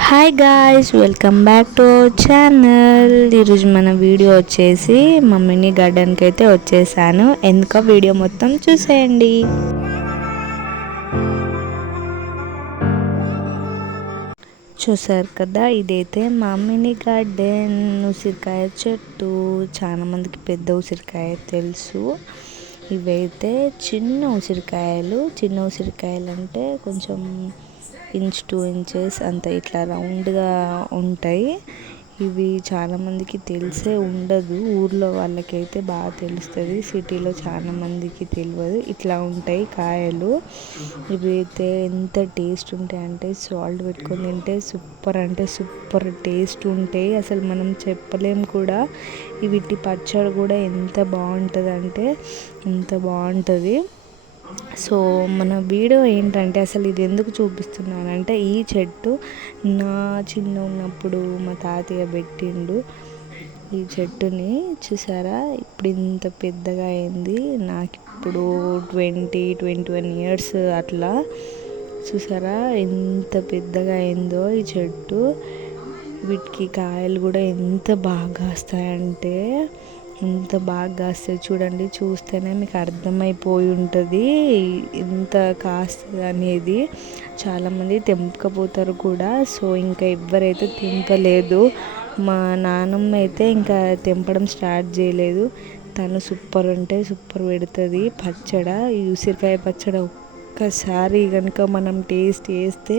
Hi guys welcome back to channel ఈరోజు మన video వచ్చేసి మమ్మీని గార్డెన్కి అయితే వచ్చేసాను. ఎందుకో వీడియో మొత్తం చూసేయండి. చూసారు కదా ఇదైతే మమ్మీని గార్డెన్ ఉసిరికాయ చెట్టు. చాలామందికి పెద్ద ఉసిరికాయ తెలుసు. ఇవైతే చిన్న ఉసిరికాయలు. చిన్న ఉసిరికాయలు అంటే కొంచెం ఇంచ్ టూ ఇంచెస్ అంత ఇట్లా రౌండ్గా ఉంటాయి. ఇవి చాలామందికి తెలిసే ఉండదు. ఊర్లో వాళ్ళకైతే బాగా తెలుస్తుంది. సిటీలో చాలామందికి తెలియదు ఇట్లా ఉంటాయి కాయలు. ఇవి అయితే ఎంత టేస్ట్ ఉంటాయి అంటే సాల్ట్ పెట్టుకొని తింటే సూపర్ అంటే సూపర్ టేస్ట్ ఉంటాయి. అసలు మనం చెప్పలేం కూడా. వీటి పచ్చడి కూడా ఎంత బాగుంటుంది అంటే ఎంత బాగుంటుంది. సో మన వీడియో ఏంటంటే అసలు ఇది ఎందుకు చూపిస్తున్నానంటే ఈ చెట్టు నా చిన్న ఉన్నప్పుడు మా తాతయ్య పెట్టిండు. ఈ చెట్టుని చూసారా? ఇప్పుడు ఇంత పెద్దగా అయింది. నాకు ఇప్పుడు ట్వంటీ ట్వంటీ వన్ ఇయర్స్ అట్లా. చూసారా? ఎంత పెద్దగా అయిందో ఈ చెట్టు. వీటికి కాయలు కూడా ఎంత బాగా వస్తాయంటే ఎంత బాగా కాస్తుంది చూడండి చూస్తేనే మీకు అర్థమైపోయి ఉంటుంది. ఎంత కాస్తుంది అనేది చాలామంది తెంపకపోతారు కూడా. సో ఇంకా ఎవరైతే తెంపలేదు మా నాన్నమ్మ అయితే ఇంకా తెంపడం స్టార్ట్ చేయలేదు. తను సూపర్ అంటే సూపర్ పెడుతుంది. పచ్చడ ఈ ఉసిరికాయ పచ్చడ ఒక్కసారి కనుక మనం టేస్ట్ చేస్తే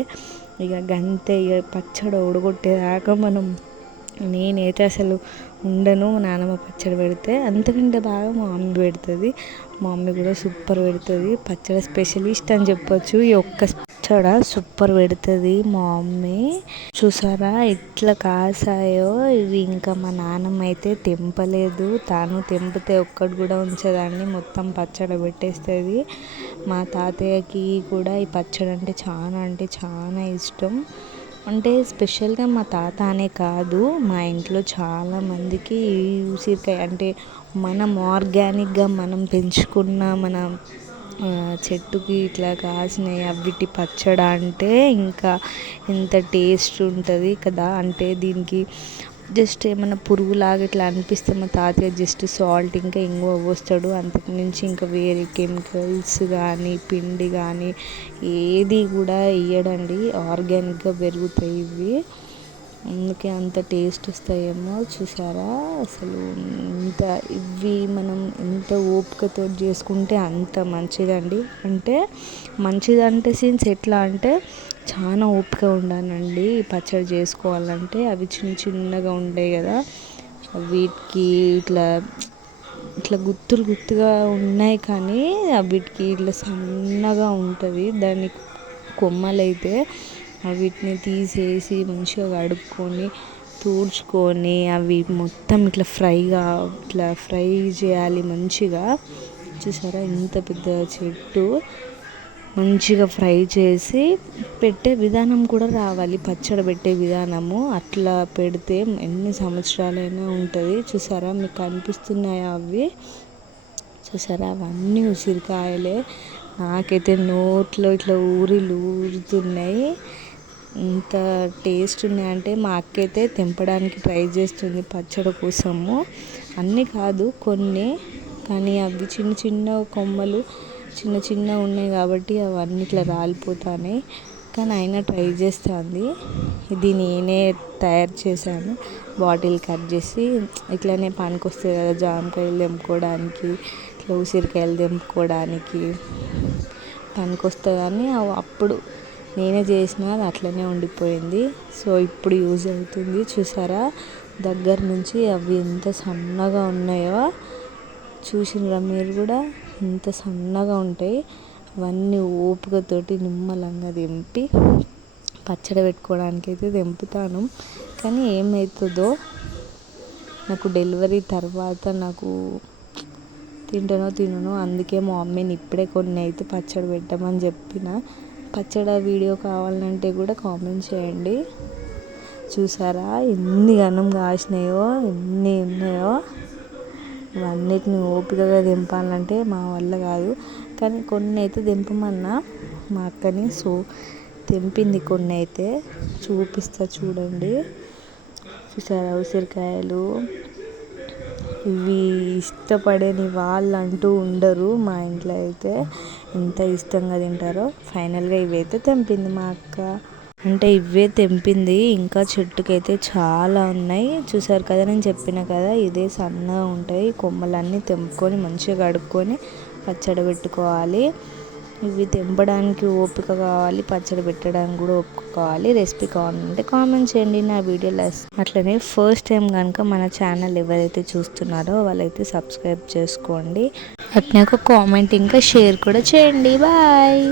ఇక గంతే. ఇక పచ్చడి ఉడగొట్టేదాకా మనం నేనైతే అసలు ఉండను మా నానమ్మ పచ్చడి పెడితే. అంతకంటే బాగా మా మమ్మీ పెడుతుంది. మా మమ్మీ కూడా సూపర్ పెడుతుంది. పచ్చడి స్పెషలిస్ట్ అని చెప్పొచ్చు. ఈ ఒక్క పచ్చడ సూపర్ పెడుతుంది మా మమ్మీ. చూసారా ఎట్లా కాసాయో? ఇవి ఇంకా మా నాన్నమ్మ అయితే తెంపలేదు. తాను తెంపితే ఒక్కటి కూడా ఉంచదాన్ని మొత్తం పచ్చడి పెట్టేస్తుంది. మా తాతయ్యకి కూడా ఈ పచ్చడి అంటే చాలా అంటే చాలా ఇష్టం. అంటే స్పెషల్గా మా తాత అనే కాదు మా ఇంట్లో చాలామందికి ఉసిరికాయ అంటే మనం ఆర్గానిక్గా మనం పెంచుకున్న మన చెట్టుకి ఇట్లా కాసినాయి అవిటి పచ్చడి అంటే ఇంకా ఎంత టేస్ట్ ఉంటుంది కదా? అంటే దీనికి జస్ట్ ఏమైనా పురుగులాగా ఇట్లా అనిపిస్తే మా తాతయ్య జస్ట్ సాల్ట్ ఇంకా ఇంగువ పోస్తాడు. అంతకు మించి ఇంకా వేరే కెమికల్స్ కానీ పిండి కానీ ఏది కూడా వేయడండి ఆర్గానిక్గా పెరుగుతాయి ఇవి. అందుకే అంత టేస్ట్ వస్తాయేమో చూసారా? అసలు ఇంత ఇవి మనం ఎంత ఓపికతో చేసుకుంటే అంత మంచిదండి. అంటే మంచిదంటే సీన్స్ ఎట్లా అంటే చాలా ఓపిక ఉండాలండి పచ్చడి చేసుకోవాలంటే. అవి చిన్న చిన్నగా ఉంటాయి కదా. వీటికి ఇట్లా ఇట్లా గుత్తులు గుత్తుగా ఉన్నాయి కానీ వీటికి ఇట్లా సన్నగా ఉంటుంది. దాని కొమ్మలైతే వీటిని తీసేసి మంచిగా కడుక్కొని తూడ్చుకొని అవి మొత్తం ఇట్లా ఫ్రైగా ఇట్లా ఫ్రై చేయాలి మంచిగా. చూసారా? ఇంత పెద్ద చెట్టు. మంచిగా ఫ్రై చేసి పెట్టే విధానం కూడా రావాలి. పచ్చడి పెట్టే విధానము అట్లా పెడితే ఎన్ని సంవత్సరాలైనా ఉంటుంది. చూసారా? మీకు కనిపిస్తున్నాయా అవి? చూసారా? అవన్నీ ఉసిరికాయలే. నాకైతే నోట్లో ఇట్లా ఊరిలు ఊరుతున్నాయి. ఇంత టేస్ట్ ఉన్నాయంటే మా అక్క అయితే తెంపడానికి ట్రై చేస్తుంది పచ్చడి కోసము. అన్నీ కాదు కొన్ని. కానీ అవి చిన్న చిన్న కొమ్మలు చిన్న చిన్న ఉన్నాయి కాబట్టి అవన్నీ ఇట్లా రాలిపోతున్నాయి కానీ అయినా ట్రై చేస్తుంది. ఇది నేనే తయారు చేశాను. బాటిల్ కట్ చేసి ఇట్లానే పనికి వస్తాయి కదా జామకాయలు తెంపుకోవడానికి ఇట్లా ఉసిరికాయలు తెంపుకోవడానికి పనికి వస్తుందని అప్పుడు నేనే చేసిన అది అట్లనే ఉండిపోయింది. సో ఇప్పుడు యూజ్ అవుతుంది. చూసారా? దగ్గర నుంచి అవి ఎంత సన్నగా ఉన్నాయో. చూసినరా మీరు కూడా? ఇంత సన్నగా ఉంటాయి అవన్నీ ఓపికతోటి నిమ్మలంగా తెంపి పచ్చడి పెట్టుకోవడానికి అయితే తెంపుతాను. కానీ ఏమవుతుందో నాకు డెలివరీ తర్వాత నాకు తింటానో తినను అందుకే మా మమ్మీని ఇప్పుడే కొన్ని అయితే పచ్చడి పెట్టమని చెప్పిన. పచ్చడి వీడియో కావాలంటే కూడా కామెంట్ చేయండి. చూసారా? ఎన్ని గనం కాసినాయో ఎన్ని ఉన్నాయో. ఇవన్నిటిని ఓపికగా దింపాలంటే మా వల్ల కాదు. కానీ కొన్ని అయితే దింపమన్నా మా అక్కని సో తెంపింది కొన్ని అయితే చూపిస్తా చూడండి. చూసారా ఉసిరికాయలు? ఇవి ఇష్టపడని వాళ్ళు అంటూ ఉండరు మా ఇంట్లో అయితే. ఎంత ఇష్టంగా తింటారో. ఫైనల్గా ఇవైతే తెంపింది మా అక్క. అంటే ఇవే తెంపింది. ఇంకా చెట్టుకైతే చాలా ఉన్నాయి. చూసారు కదా నేను చెప్పిన కదా ఇదే సన్నగా ఉంటాయి. కొమ్మలన్నీ తెంపుకొని మంచిగా కడుక్కొని పచ్చడి పెట్టుకోవాలి. ఇవి తెంపడానికి ఓపిక కావాలి పచ్చడి పెట్టడానికి కూడా ఓపిక కావాలి. రెసిపీ కావాలంటే కామెంట్ చేయండి. నా వీడియోలో అట్లనే ఫస్ట్ టైం కనుక మన ఛానల్ ఎవరైతే చూస్తున్నారో వాళ్ళైతే సబ్స్క్రైబ్ చేసుకోండి. అట్నే ఒక కామెంట్ ఇంకా షేర్ కూడా చేయండి. బాయ్!